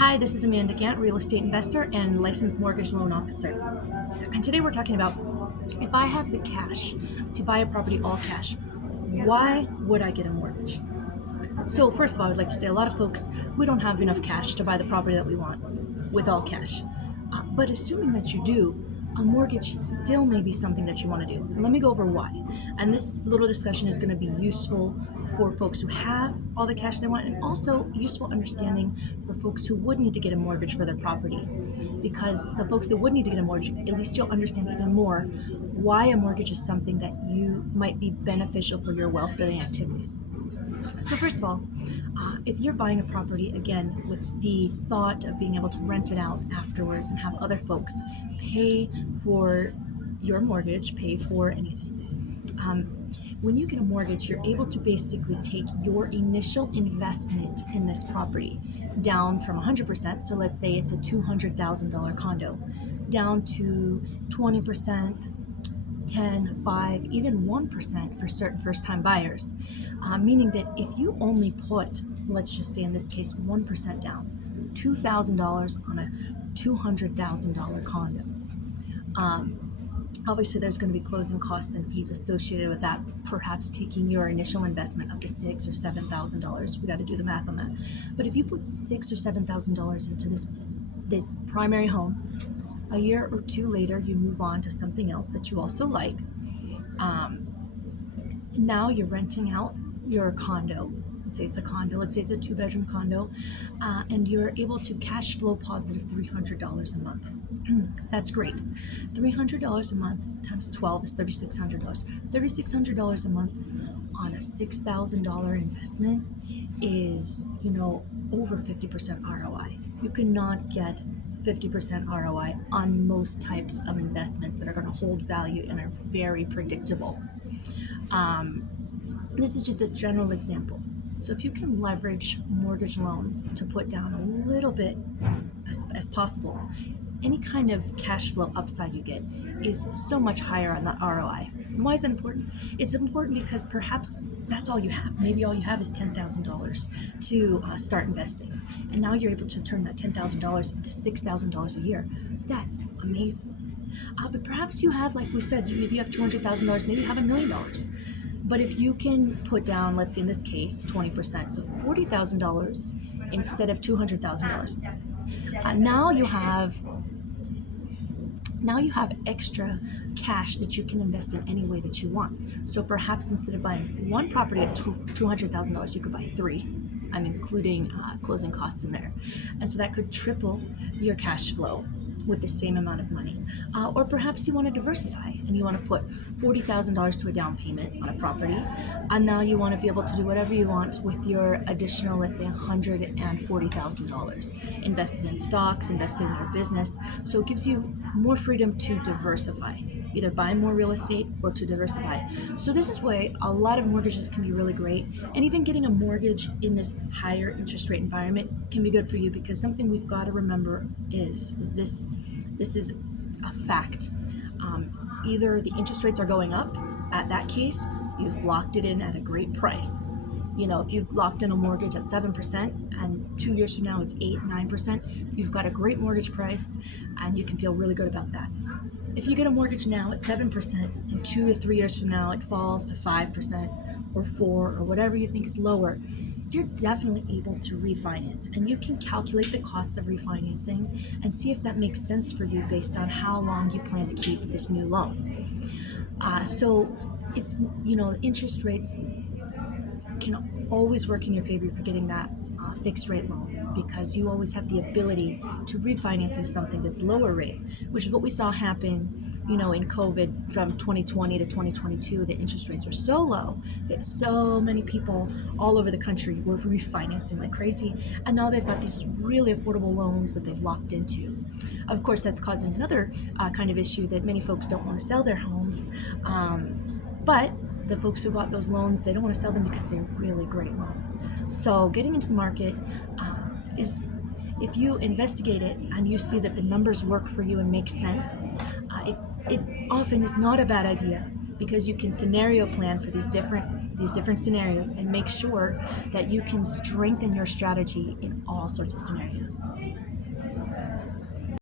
Hi, this is Amanda Gant, real estate investor and licensed mortgage loan officer. And today we're talking about if I have the cash to buy a property all cash, why would I get a mortgage? So, first of all, I would like to say a lot of folks, we don't have enough cash to buy the property that we want with all cash. But assuming that you do, a mortgage still may be something that you want to do. And let me go over why. And this little discussion is going to be useful for folks who have all the cash they want, and also useful understanding for folks who would need to get a mortgage for their property. Because the folks that would need to get a mortgage, at least you'll understand even more why a mortgage is something that you might be beneficial for your wealth building activities. So first of all, if you're buying a property, again, with the thought of being able to rent it out afterwards and have other folks pay for your mortgage, pay for anything. When you get a mortgage, you're able to basically take your initial investment in this property down from 100%, so let's say it's a $200,000 condo, down to 20%, 10, 5, even 1% for certain first-time buyers, meaning that if you only put, let's just say in this case, 1% down, $2,000 on a $200,000 condo. Obviously, there's going to be closing costs and fees associated with that, perhaps taking your initial investment up to $6,000 or $7,000. We got to do the math on that. But if you put $6,000 or $7,000 into this primary home, a year or two later, you move on to something else that you also like. Now you're renting out your condo. Let's say it's a condo. Let's say it's a 2-bedroom condo, and you're able to cash flow positive $300 a month. That's great. $300 a month times 12 is $3,600. $3,600 a month on a $6,000 investment is, over 50% ROI. You cannot get 50% ROI on most types of investments that are going to hold value and are very predictable. This is just a general example. So if you can leverage mortgage loans to put down a little bit as possible, any kind of cash flow upside you get is so much higher on the ROI. And why is that important? It's important because perhaps that's all you have. Maybe all you have is $10,000 to start investing. And now you're able to turn that $10,000 into $6,000 a year. That's amazing. But perhaps you have, like we said, maybe you have $200,000, maybe you have $1 million. But if you can put down, let's say in this case, 20%, so $40,000 instead of $200,000, now you have extra cash that you can invest in any way that you want. So perhaps instead of buying one property at $200,000, you could buy 3. I'm including closing costs in there. And so that could triple your cash flow with the same amount of money. Or perhaps you want to diversify and you want to put $40,000 to a down payment on a property, and now you want to be able to do whatever you want with your additional, let's say, $140,000 invested in stocks, invested in your business. So it gives you more freedom to diversify, either buy more real estate or to diversify. So this is why a lot of mortgages can be really great, and even getting a mortgage in this higher interest rate environment can be good for you, because something we've got to remember is this is a fact. Either the interest rates are going up. At that case, you've locked it in at a great price. If you've locked in a mortgage at 7% and 2 years from now it's 8-9%, you've got a great mortgage price and you can feel really good about that. If you get a mortgage now at 7% and 2 or 3 years from now it falls to 5% or 4 or whatever you think is lower, you're definitely able to refinance, and you can calculate the costs of refinancing and see if that makes sense for you based on how long you plan to keep this new loan. So it's, interest rates can always work in your favor for getting that fixed rate loan, because you always have the ability to refinance into something that's lower rate, which is what we saw happen in COVID from 2020 to 2022. The interest rates were so low that so many people all over the country were refinancing like crazy, and now they've got these really affordable loans that they've locked into. Of course, that's causing another kind of issue that many folks don't want to sell their homes, but the folks who got those loans, they don't want to sell them because they're really great loans. So getting into the market is, if you investigate it and you see that the numbers work for you and make sense, it often is not a bad idea, because you can scenario plan for these different scenarios and make sure that you can strengthen your strategy in all all sorts of scenarios.